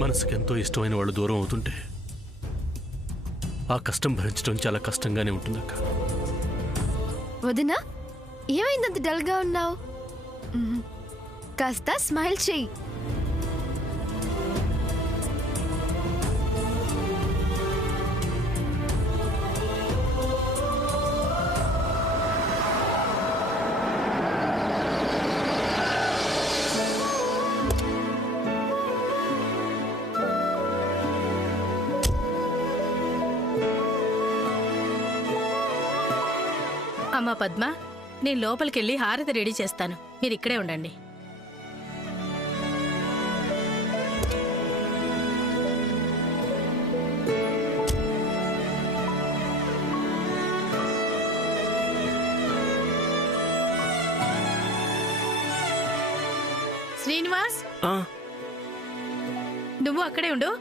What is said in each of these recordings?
మనసుకెంతో ఇష్టమైన వాళ్ళు దూరం అవుతుంటే ఆ కష్టం భరించడం చాలా కష్టంగానే ఉంటుందక్క. వదినా, ఏమైందంత డల్గా ఉన్నావు? కాస్త స్మైల్ చెయ్యి. అమ్మా పద్మ, నేను లోపలికెళ్ళి హారతి రెడీ చేస్తాను, మీరు ఇక్కడే ఉండండి. శ్రీనివాస్, నువ్వు అక్కడే ఉండు.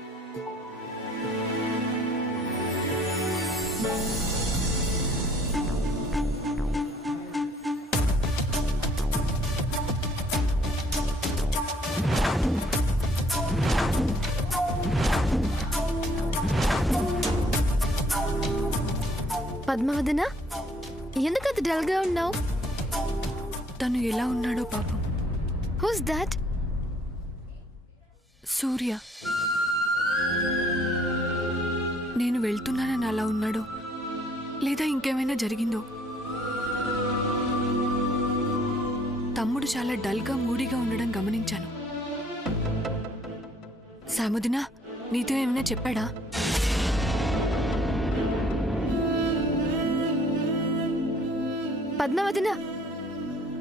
పద్మావదన, ఎందుకంత డల్గా ఉన్నావు? తను ఎలా ఉన్నాడో పాపం. Who's that? సూర్య. నేను వెళ్తున్నానని అలా ఉన్నాడో, లేదా ఇంకేమైనా జరిగిందో. తమ్ముడు చాలా డల్గా మూడీగా ఉండడం గమనించాను. సాముదినా, నీతో ఏమైనా చెప్పాడా? పద్మావదన,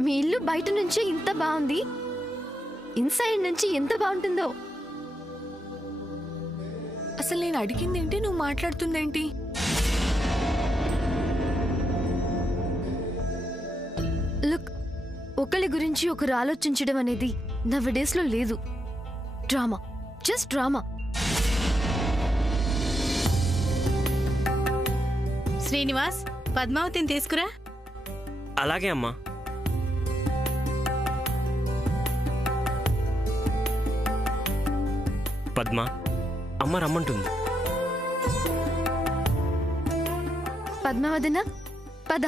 మీ ఇల్లు బయట నుంచి ఇంత బాగుంది, ఇన్సైడ్ నుంచి ఎంత బాగుంటుందో. అసలు నేను అడిగిందేంటి, నువ్వు మాట్లాడుతుందేంటి? లుక్, ఒకరి గురించి ఒకరు ఆలోచించడం అనేది నవ్ డేస్ లో లేదు. Drama, just drama. శ్రీనివాస్, పద్మావతిని తీసుకురా. అలాగే అమ్మా. పద్మ, అమ్మ రమ్మంటుంది. పద్మావదన, పద.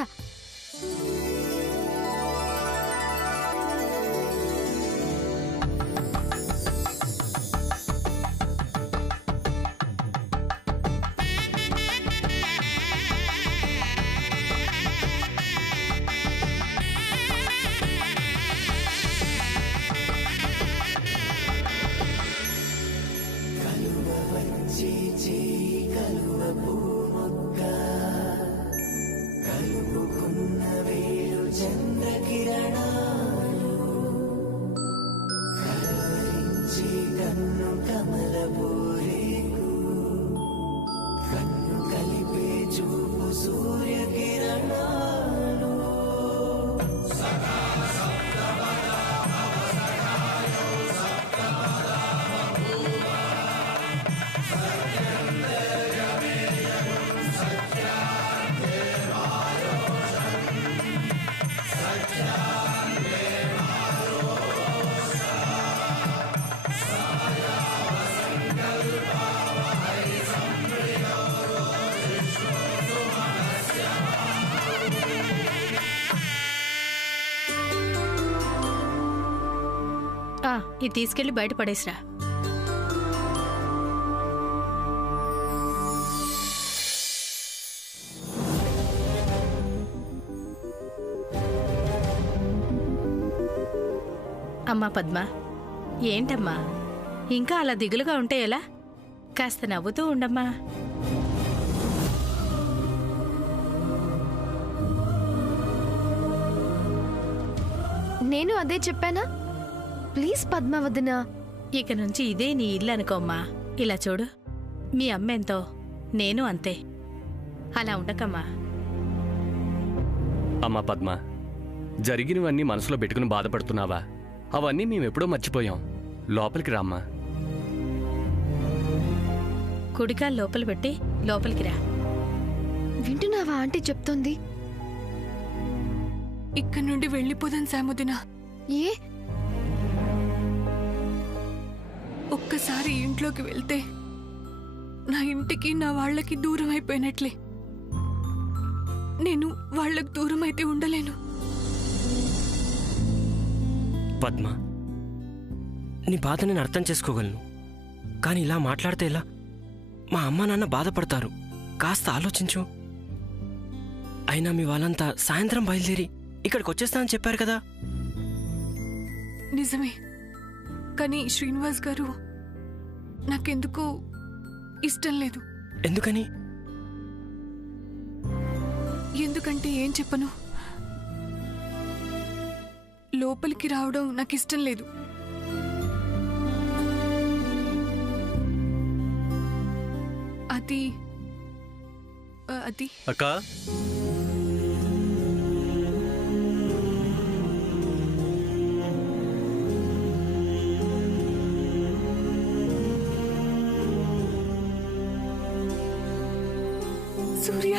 ఇది తీసుకెళ్లి బయట పడేసిరా. అమ్మా పద్మ, ఏంటమ్మా ఇంకా అలా దిగులుగా ఉంటే ఎలా? కాస్త నవ్వుతూ ఉండమ్మా. నేను అదే చెప్పానా? ప్లీజ్ పద్మావదన. ఇక నుంచి ఇదే నీ ఇల్లు అనుకోమ్మా. ఇలా చూడు, మీ అమ్మెంతో నేను అంతే. అలా ఉండకమ్మా. అమ్మా పద్మ, జరిగినవన్నీ మనసులో పెట్టుకుని బాధపడుతున్నావా? అవన్నీ మేమెప్పుడో మర్చిపోయాం. లోపలికి రామ్మా. కుడికాలు లోపల పెట్టి లోపలికి రా. వింటున్నావా ఆంటీ చెప్తోంది? ఇక్కడి నుండి వెళ్ళిపోదాం సాముదినా. ఏ? ఒక్కసారి ఇంట్లోకి వెళ్తే నా ఇంటికి నా వాళ్ళకి దూరం అయిపోయినట్లే. నేను వాళ్ళకి దూరం అయితే ఉండలేను. పద్మ, నీ బాధ నేను అర్థం చేసుకోగలను, కానీ ఇలా మాట్లాడితే ఎలా? మా అమ్మ నాన్న బాధపడతారు. కాస్త ఆలోచించు. అయినా మీ వాళ్ళంతా సాయంత్రం బయలుదేరి ఇక్కడికి వచ్చేస్తానని చెప్పారు కదా. నిజమే, కానీ శ్రీనివాస్ గారు నాకెందుకో ఇష్టం లేదు. ఎందుకని? ఎందుకంటే ఏం చెప్పను, లోపలికి రావడం నాకు ఇష్టం లేదు. అది అది అక్క, సూర్య,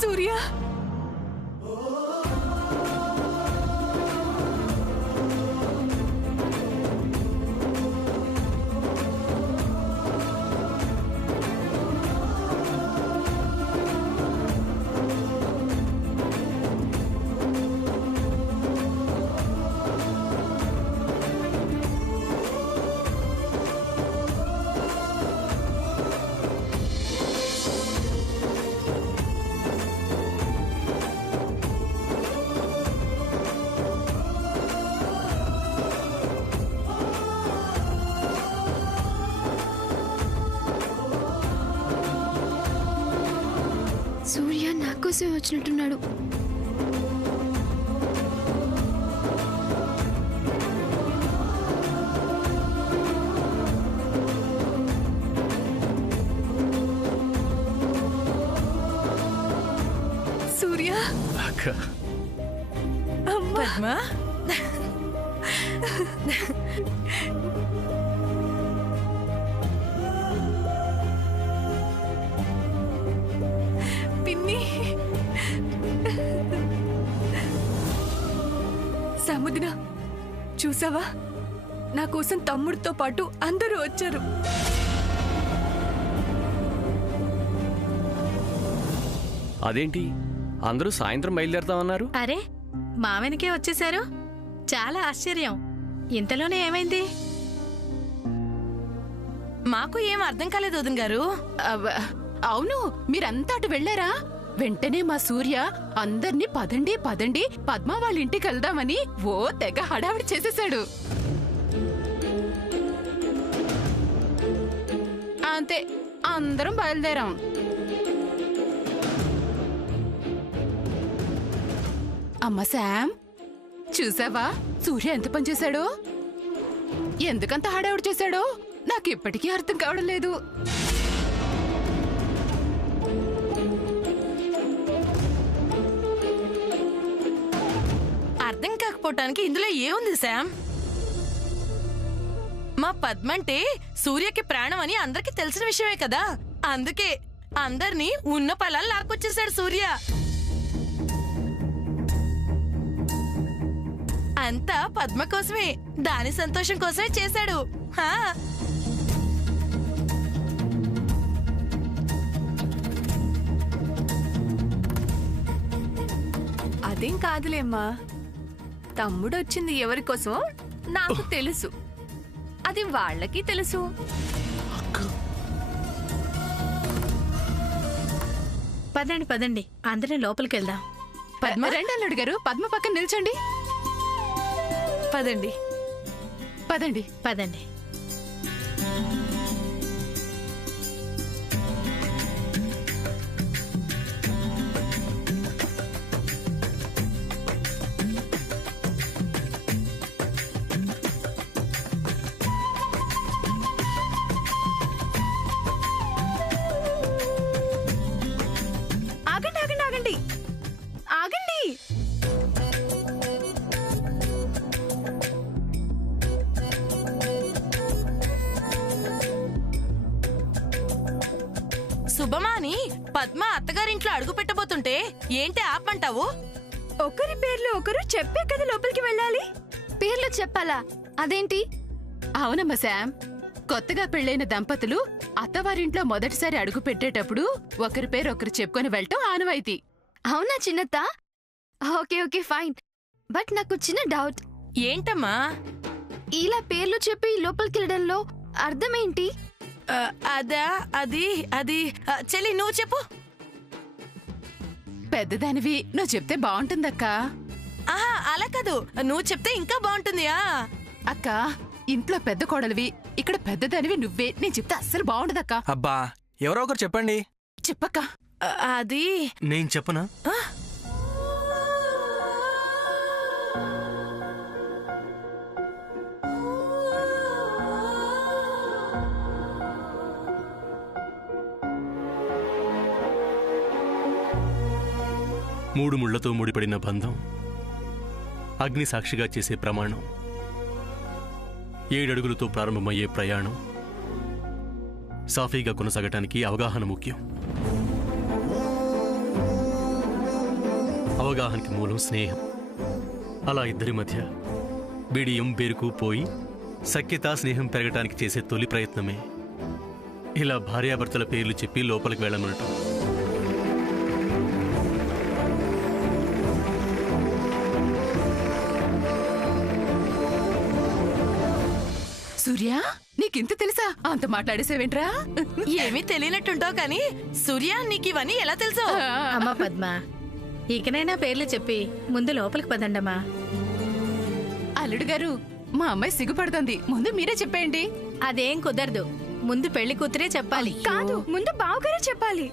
సూర్య, సూర్య నా కోసమే వచ్చినట్టున్నాడు. సూర్య, అక్క, పద్మా, పిన్ని. సముద్ర, చూసావా, నా కోసం తమ్ముడితో పాటు అందరూ వచ్చారు. అదేంటి అందరూ సాయంత్రం బయలుదేరతామన్నారు? అరే మావెనకే వచ్చేశారు. చాలా ఆశ్చర్యం. ఇంతలోనే ఏమైంది? మాకు ఏం అర్థం కాలేదు వదిన గారు. అవును, మీరంతా అటు వెళ్ళారా? వెంటనే మా సూర్య అందర్నీ పదండి పదండి పద్మ వాళ్ళ ఇంటికి వెళ్దామని ఓ తెగ హడావిడి చేసేశాడు. అంతే, అందరం బయలుదేరాం. అమ్మ శామ్, చూసావా సూర్య ఎంత పని చేశాడో? ఎందుకంత హడావిడి చేశాడో నాకు ఇప్పటికీ అర్థం కావడం లేదు. అర్థం కాకపోవటానికి ఇందులో ఏముంది శామ్? మా పద్మ అంటే సూర్యకి ప్రాణం అని అందరికి తెలిసిన విషయమే కదా. అందుకే అందర్నీ ఉన్న పొలాలు లాక్కొచ్చేసాడు సూర్య. అంతా పద్మ కోసమే, దాని సంతోషం కోసమే చేశాడు. హా, అదేం కాదులేమ్మా, తమ్ముడు వచ్చింది ఎవరి కోసమో నాకు తెలుసు, అది వాళ్ళకి తెలుసు. పదండి పదండి, అందరం లోపలికి వెళ్దాం. పద్మ రండి అల్లుడు గారు, పద్మ పక్కన నిల్చోండి. పదండి. పదండి. పదండి. శుభమా అని పద్మ అత్తగారింట్లో అడుగు పెట్టబోతుంటే ఏంటి ఆపమంటావు? ఒకరి పేర్లు ఒకరు చెప్పే కదా లోపలికి వెళ్ళాలి. పేర్లు చెప్పాలా? అదేంటి? అవునమ్మా శామ్, కొత్తగా పెళ్ళైన దంపతులు అత్తవారింట్లో మొదటిసారి అడుగు పెట్టేటప్పుడు ఒకరి పేరు ఒకరు చెప్పుకొని వెళ్ళటం ఆనవాయితీ. అవునా చిన్నత్త? Okay okay fine. బట్ నాకు చిన్న డౌట్. ఏంటమ్మా? ఇలా పేర్లు చెప్పి లోపలికి వెళ్ళడంలో అర్థమేంటి? అదా అది అది చెల్లి నువ్వు చెప్పు. పెద్దదానివి, నువ్వు చెప్తే బాగుంటుందక్కా. ఆహా అలా కాదు, నువ్వు చెప్తే ఇంకా బాగుంటుంది. అక్క, ఇంట్లో పెద్ద కోడలివి, ఇక్కడ పెద్దదానివి నువ్వే. నేను చెప్తే అస్సలు బాగుండదక్కా. అబ్బా, ఎవరో ఒకరు చెప్పండి. చెప్పక్క. అది నేను చెప్పనా? మూడు ముళ్లతో ముడిపడిన బంధం, అగ్ని సాక్షిగా చేసే ప్రమాణం, 7 అడుగులతో ప్రారంభమయ్యే ప్రయాణం సాఫీగా కొనసాగటానికి అవగాహన ముఖ్యం. అవగాహనకి మూలం స్నేహం. అలా ఇద్దరి మధ్య బిడియం బెరుకు పోయి సఖ్యత స్నేహం పెరగటానికి చేసే తొలి ప్రయత్నమే ఇలా భార్యాభర్తల పేర్లు చెప్పి లోపలికి వెళ్ళమనటం. సూర్య, నీకింత తెలుసా? అంత మాట్లాడేసేవేంట్రా? ఏమీ తెలియనట్టుంటావు కానీ సూర్య నీకు ఇవన్నీ ఎలా తెలుసు? అమ్మా పద్మ, ఇకనైనా పేర్లు చెప్పి ముందు లోపలికి పదండమ్మా. అల్లుడు గారు, మా అమ్మాయి సిగ్గుపడుతుంది, ముందు మీరే చెప్పేయండి. అదేం కుదరదు, ముందు పెళ్లి కూతురే చెప్పాలి. కాదు, ముందు బావగారే చెప్పాలి.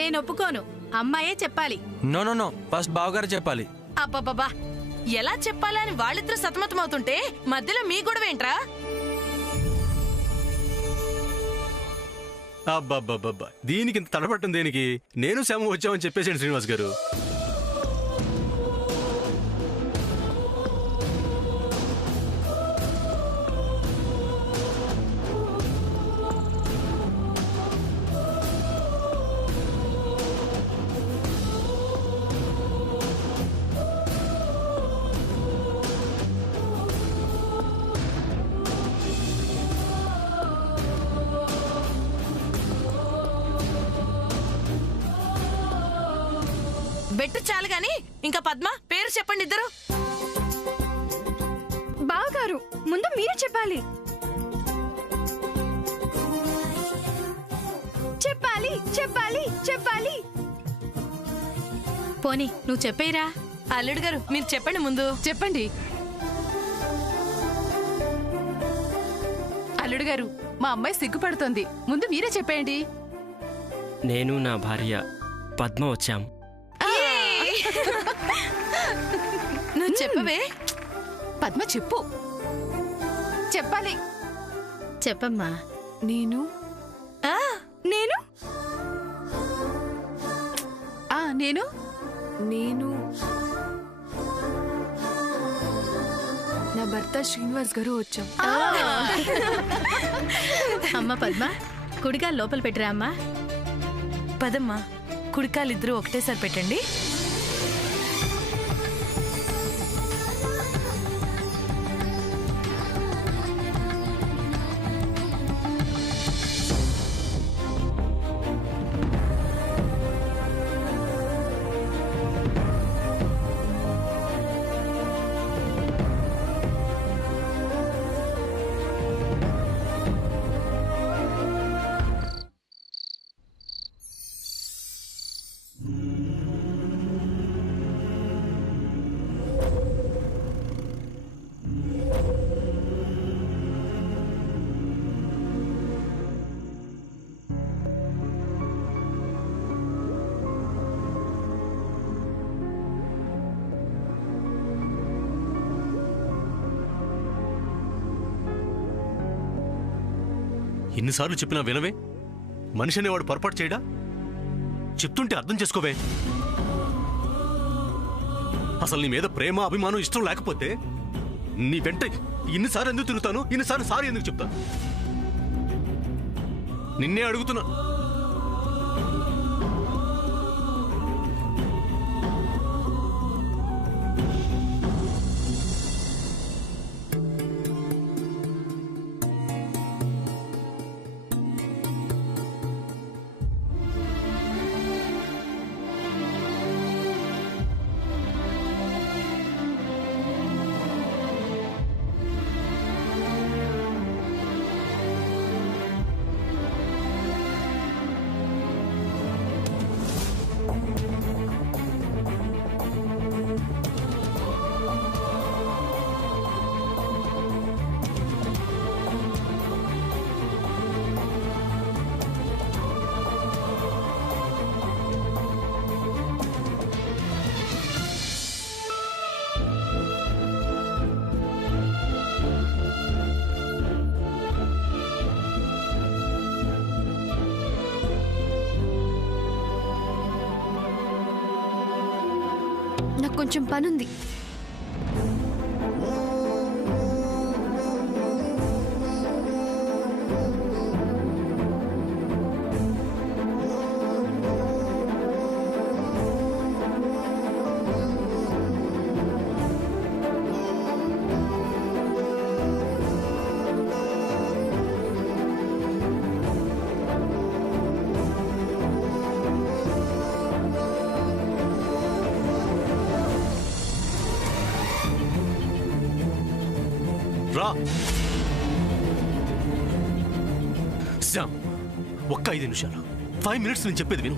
నేను ఒప్పుకోను, అమ్మాయే చెప్పాలి. నో నో నో, ఫస్ట్ బావగారు చెప్పాలి. అబ్బబ్బబ్బా, ఎలా చెప్పాలని వాళ్ళిద్దరూ సతమతమవుతుంటే మధ్యలో మీ గొడవేంట్రా? అబ్బాబ్బాబ్బా, దీనికి ఇంత తడబట్టం దేనికి? నేను శ్యామ వచ్చామని చెప్పేసాను శ్రీనివాస్ గారు. బెట్టు చాలు గాని ఇంకా పద్మ పేరు చెప్పండి ఇద్దరు. బావగారు, ముందు మీరే చెప్పాలి. చెప్పాలి చెప్పాలి చెప్పాలి. పోనీ నువ్వు చెప్పేరా. అల్లుడు గారు మీరు చెప్పండి ముందు. చెప్పండి. అల్లుడు గారు, మా అమ్మాయి సిగ్గుపడుతోంది, ముందు మీరే చెప్పేయండి. నేను నా భార్య పద్మ వచ్చాం. నువ్వు చెప్పవే. పద్మ చెప్పు. చెప్పాలి. చెప్పమ్మా. నేను నేను నేను నేను నా భర్త శ్రీనివాస్ గారు వచ్చాం. అమ్మ పద్మ, కుడిగా లోపల పెట్టిరా అమ్మా. పదమ్మా, కుడికాలిద్దరూ ఒకటేసారి పెట్టండి. ఎన్నిసార్లు చెప్పినా వినవే? మనిషి అనేవాడు పొరపాటు చేయడా? చెప్తుంటే అర్థం చేసుకోవే. అసలు నీ మీద ప్రేమ అభిమానం ఇష్టం లేకపోతే నీ వెంట ఇన్నిసార్లు ఎందుకు తిరుగుతాను? ఇన్నిసార్లు సారీ ఎందుకు చెప్తాను? నిన్నే అడుగుతున్నా. నాకు కొంచెం పనుంది. రా శ్యామ్, ఒక్క 5 నిమిషాలు, 5 minutes నేను చెప్పేది విను.